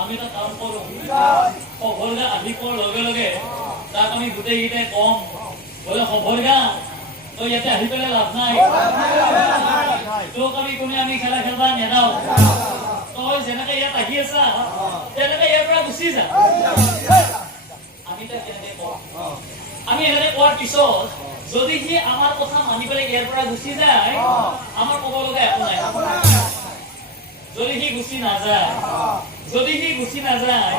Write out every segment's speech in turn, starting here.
আমি এটা কাম কৰো সফলতা আহি পোৱাৰ লগে লগে তাক আমি গোটেইকেইটাই কম বোলে সফলতা তই ইয়াতে আহি পেলাই লাভ নাই তোক আমি কোনে আমি খেলা খেলবা নেদাও তই যেনেকে ইয়াত আহি আছা তেনেকে ইয়াৰ পৰা গুচি যা আমি তাক কেনেকে কওঁ আমি এনেকে কোৱাৰ পিছত যদি সি আমাৰ কথা মানি পেলাই ইয়াৰ পৰা গুচি যায় আমাৰ ক'ব লগা একো নাই যদি সি গুচি নাযায়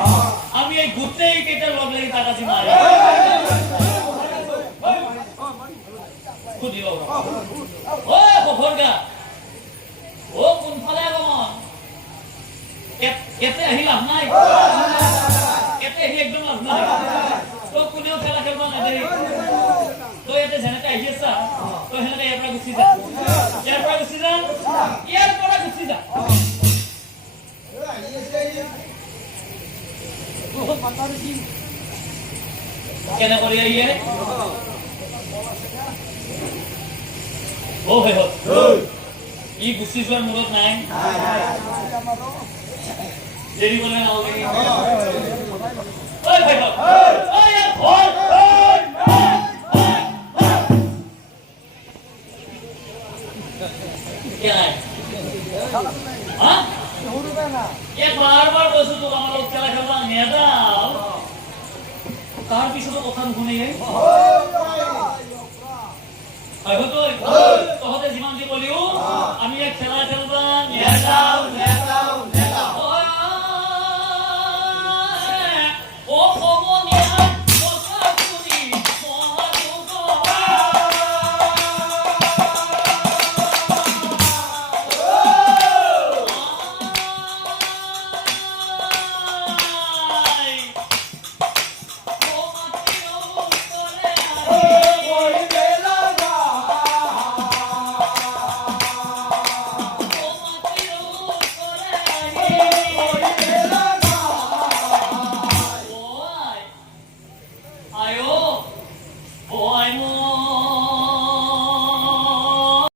আমি এই গোটেই কেইটা লগ লাগি তাক আজি মাৰিম সুধিব ও সফলতা ও কোনফালে আগমন এতে আহি লাভ নাই এতে আহি একদম লাভ নাই তই কোনেও খেলা খেলব নেদেৰি তই ইয়াতে যেনেকে আহি আছা তই সেনেকে ইয়াৰ পৰা গুচি যা কেনে কৰি আহিয়ে ও ভাই ই গুচি যোৱাৰ মূৰত নাই দেৰি বলে নালাগে ঐ ভাই বাৰ কৈছো তোক আমাৰ লগত খেলা খেলবা নেদাও তাৰ পিছতো কথা নুশুনে তহঁতে যিমান যি কলিও আমি এক খেলা খেলবা নেদাও Ayo, oh, I'm